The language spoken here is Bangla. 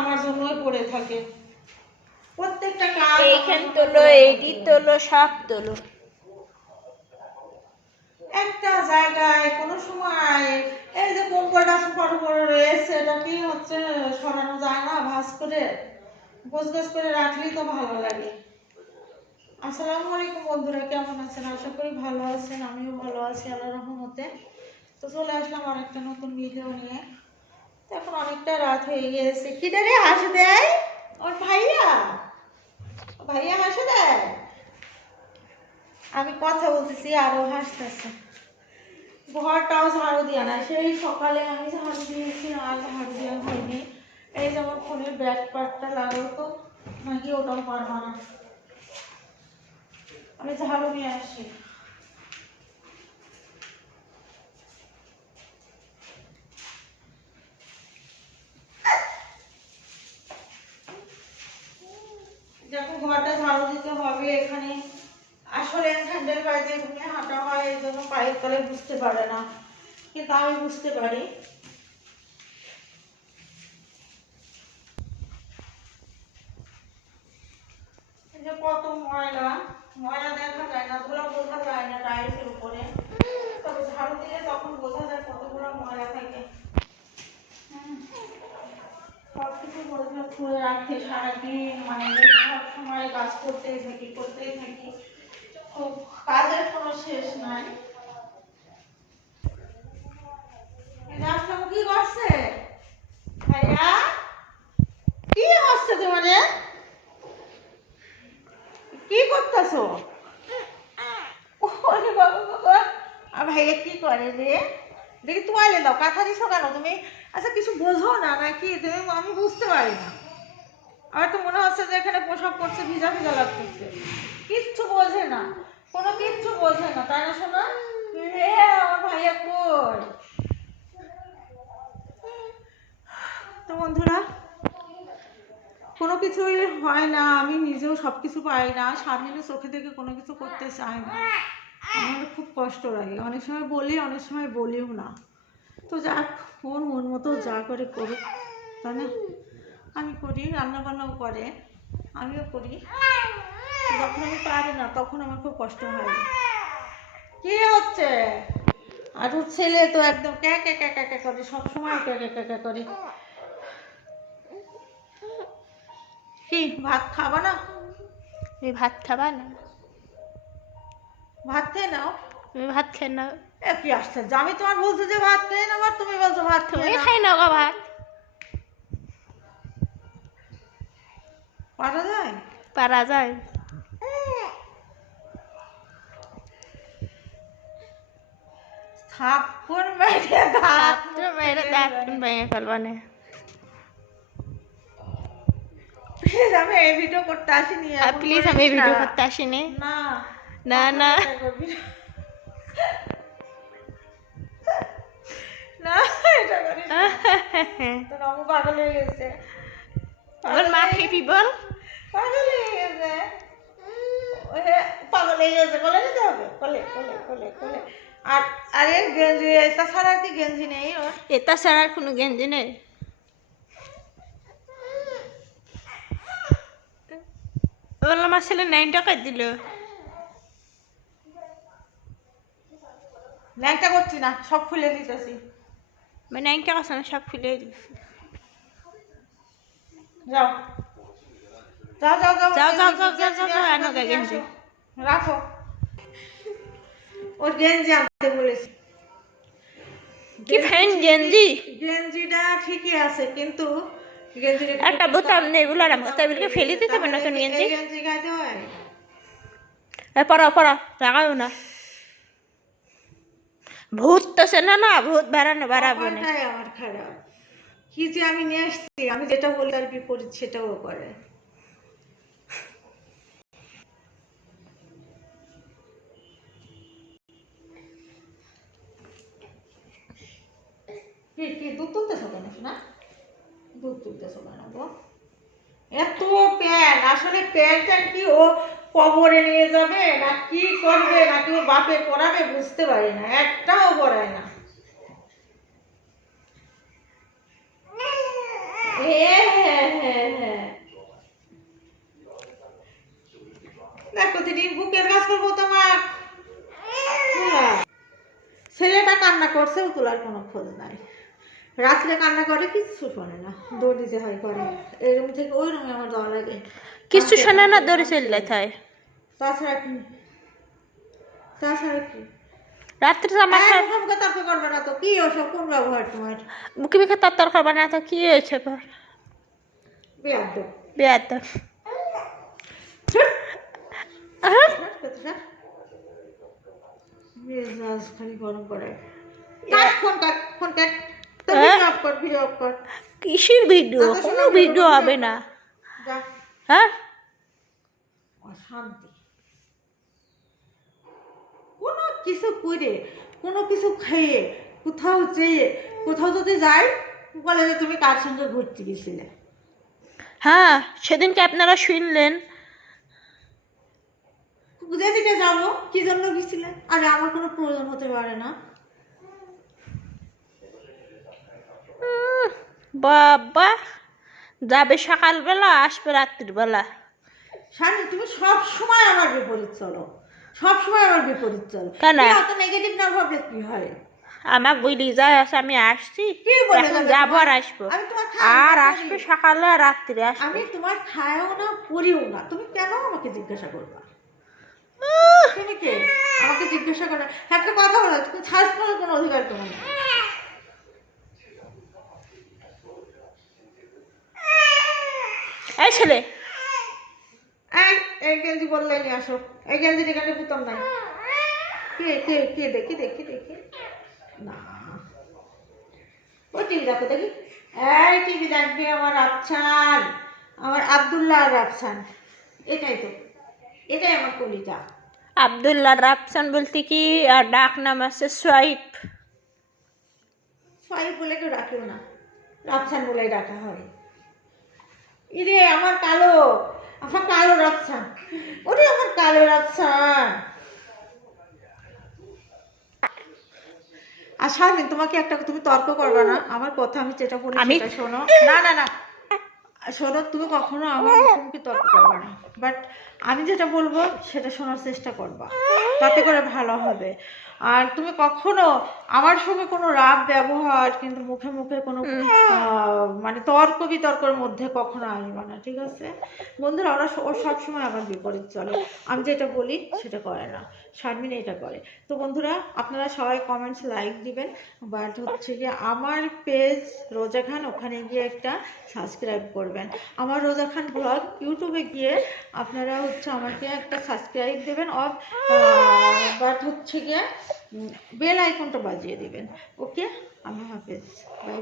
আমার জন্যই পড়ে থাকে। প্রত্যেকটা কাজ এইখান তোলো এইটি তোলো সব তোলো। একটা জায়গায় কোনো সময় এই যে কম্বলটা বড় বড় রয়েছে এটা কি হচ্ছে সরানো যায় না ভাঁজ করে গোছ গোছ করে রাখলেই তো ভালো লাগে। আসসালামু আলাইকুম বন্ধুরা কেমন আছেন? আশা করি ভালো আছেন আমিও ভালো আছি আল্লাহ রহমতে। তো চলে আসলাম আর একটা নতুন ভিডিও নিয়ে। অনেকটা রাত হয়ে গেছে। কি রে হাসি দেয়? ওর ভাইয়া? ভাইয়া হাসি দেয়? আমি কথা বলতেছি, আরও হাসতেছে। ঘরটাও ঝাড়ু দিয়া না সেই সকালে আমি ঝাড়ু দিয়েছি আর ঝাড়ু দেওয়া হয়নি। এই যেমন ফোনের ব্যাক পার্টটা লাগল তো, নাকি ওটাও পারবা না। আমি ঝাড়ু নিয়ে আসি যখন ঘরটা দিতে হবে এখানে। আসলে হ্যান্ডেল বাড়িতে ঘুমিয়ে হাঁটা হয়, এই জন্য পায়ের তলে বুঝতে পারে না। কিন্তু আমি বুঝতে পারি। যে কত ময়লা ময়লা দেখা যায় না, ধুলা বোঝা যায় না টাইলসের উপরে। তবে ঝাড়ু দিলে তখন বোঝা যায় কতগুলো ময়লা থাকে। সব কিছু পরিষ্কার করে রাখতে সারাদিন মানে সব সময় কাজ করতেই থাকি করতেই থাকি। তো কাজের কোনো শেষ নাই। ভাইয়া, কি তোমাদের কি করতেছো? কি করে রে? দেখি তোয়ালে দাও। কাঁথা দিছো কেন? তুমি আচ্ছা কিছু বোঝো না নাকি? তুমি, আমি বুঝতে পারি না। আমার তো মনে হচ্ছে যে এখানে পোশাক পরছে, ভিজা ভিজা লাগতেছে। কিচ্ছু বোঝে না। কোনো কিচ্ছু বোঝে না, তাই না শোনা আমার ভাইয়া কই? তো বন্ধুরা, কোনো কিছুই হয় না। আমি নিজেও সব কিছু পাই না সামনে চোখে থেকে কোনো কিছু করতে চাই না। আমার খুব কষ্ট লাগে। অনেক সময় বলি, অনেক সময় বলিও না। তো যাক ওর মন মতো যা করে করুক তাই না? আমি করি রান্না বান্নাও করে আমিও করি। যখন আমি পারি না তখন আমার খুব কষ্ট হয়। কি হচ্ছে? আর ওর ছেলে তো একদম ক্যা ক্যা ক্যা ক্যা করে সবসময় ক্যা ক্যা ক্যা করে। কি ভাত খাবা না? তুমি ভাত খাবা না? ভাত খেয়ে নাও। তুমি ভাত খেয়ে নাও। কি আশ্চর্য আমি তোমার বলছি যে ভাত খেয়ে নাও আর তুমি বলছো ভাত খেয়ে খাই নাও গো ভাত। পারা যায়? পারা যায়। থাপ্পড় মেরে দাঁত মেরে দাঁত ভেঙে ফেলবা না। প্লিজ আমি এই ভিডিও করতে আসিনি প্লিজ আমি ভিডিও না। করতে আসিনি। না না না। না। না এটা করিস না। তোর পাগল হয়ে গেছে। বল মা খেপি বল। পাগল হয়ে গেছে। পাগল হয়ে গেছে কোলে নিতে হবে? কোলে কোলে কোলে কোলে। আর আরে গেঞ্জি কি গেঞ্জি নেই ওর? এটা ছাড়া আর কোনো গেঞ্জি নেই। আমার ছেলে নাইন টাকা দিল। ল্যাংটা করছি না সব খুলে দিতেছি। মানে নাইন টাকা sana সব খুলে দিছি। যাও। যাও যাও যাও যাও, যাও, যাও, যাও, যাও, আসো, গা গেঞ্জি। রাখো। ওর গেঞ্জি আনতে বলেছি। কি ফ্যান গেঞ্জি? গেঞ্জিটা ঠিকই আছে কিন্তু একটা বোতাম নেই বলে আর বোতামগুলোকে ফেলে দিতে হবে নতুন তাহলে গেঞ্জি গেঞ্জি গাইতে হয়। পড়া পড়া লাগাও না। ভূত তো সে না না, ভূত বেড়ানো, বেড়াবো না। আমার খারাপ কি যে আমি নিয়ে আসছি, আমি যেটা বলি তার বিপরীত, সেটাও করে। দুধ তুলতেছো কেন না দুধ তুলতেছো কেন গো? এত প্যান্ট আসলে প্যান্টটা কি ও কবরে নিয়ে যাবে না কি করবে না কি বাপে পড়াবে বুঝতে পারি না একটাও পড়ায় না। দেখো দিদি বুকের কাজ করব তোমার। হ্যাঁ। ছেলেটা কান্না করছে তোলার কোনো খোঁজ নাই। রাত্রে কান্না করে কিচ্ছু শোনে না দৌড় যে হয় করে এই রুম থেকে ওই রুমে আমার যাওয়া লাগে কিচ্ছু শোনে না দড়ি চলে যায়। তাছাড়া কি? তাছাড়া কি? রাত্রে তো আমার মুখে তর্ক করবে না তো কি ওসব কোন ব্যবহার তোমার? মুখে মুখে তত্তর করবে না তো কি হয়েছে বেয়াদ হ্যাঁ? কিসের ভিডিও কোনো ভিডিও হবে না। হ্যাঁ? অশান্তি কোনো কিছু করে কোনো কিছু খেয়ে কোথাও যেয়ে কোথাও যদি যাই বলে যে তুমি কার সঙ্গে ঘুরতে গেছিলে? হ্যাঁ সেদিনকে আপনারা শুনলেন। যেদিকে যাব? কি জন্য গেছিলে? আরে আমার কোনো প্রয়োজন হতে পারে না। বাবা যাবে সকালবেলা আসবে রাত্রিবেলা। স্বামী তুমি সব সময় আমার বিপরীত চলো। সব সময় আমার বিপরীত চলো। কেন? অত নেগেটিভ না ভাবলে কি হয়? আমার বলি যায় আছে আমি আসছি। কি বলে এখন যাব আর? আসব। আমি তোমার খাই আর আসবে। সকালে আর রাত্রি আসবে। আমি তোমার খায়ও না পড়িও না। তুমি কেন আমাকে জিজ্ঞাসা করবা? তুমি কে? আমাকে জিজ্ঞাসা করে। একটা কথা বলো তুমি ছাড় কোনো অধিকার তোমার নেই। এই ছেলে। এই গেঞ্জি বললে নিয়ে আসো। এই গেঞ্জি এখানে নাই। কে কে কে দেখি দেখি দেখি না। টিভি দেখো দেখি। এই টিভি দেখবে আমার রাফসান আমার আব্দুল্লাহ আর রাফসান এটাই তো। এটাই আমার কলিজা। আবদুল্লাহ রাফসান বলতে কি? আর ডাক নাম আছে সোয়াইপ। ফাইভ বলে কেউ ডাকেও না। রাফসান বলেই ডাকা হয়। ইরে আমার কালো। আমার কালো রাফসান ওরে আমার কালো রাফসান আর শারমিন তোমাকে একটা তুমি তর্ক করবে না। আমার কথা আমি যেটা বলি সেটা শোনো। না না না। শোনো তুমি কখনো আমার মুখে তর্ক করবে না। বাট আমি যেটা বলব সেটা শোনার চেষ্টা করবা। তাতে করে ভালো হবে। আর তুমি কখনো আমার সঙ্গে কোনো রাগ ব্যবহার কিন্তু মুখে মুখে কোনো মানে তর্ক বিতর্কের মধ্যে কখনো আসবে না ঠিক আছে? বন্ধুরা ওরা ও সবসময় আমার বিপরীত চলে। আমি যেটা বলি সেটা করে না শারমিন এটা করে। তো বন্ধুরা আপনারা সবাই কমেন্টস লাইক দিবেন। বাট হচ্ছে গিয়ে আমার পেজ রোজা খান ওখানে গিয়ে একটা সাবস্ক্রাইব করবেন। আমার রোজা খান ব্লগ ইউটিউবে গিয়ে আপনারা হচ্ছে আমাকে একটা সাবস্ক্রাইব দেবেন অফ বাট হচ্ছে গিয়ে বেল আইকনটা বাজিয়ে দেবেন। ওকে আল্লাহ হাফেজ। বাই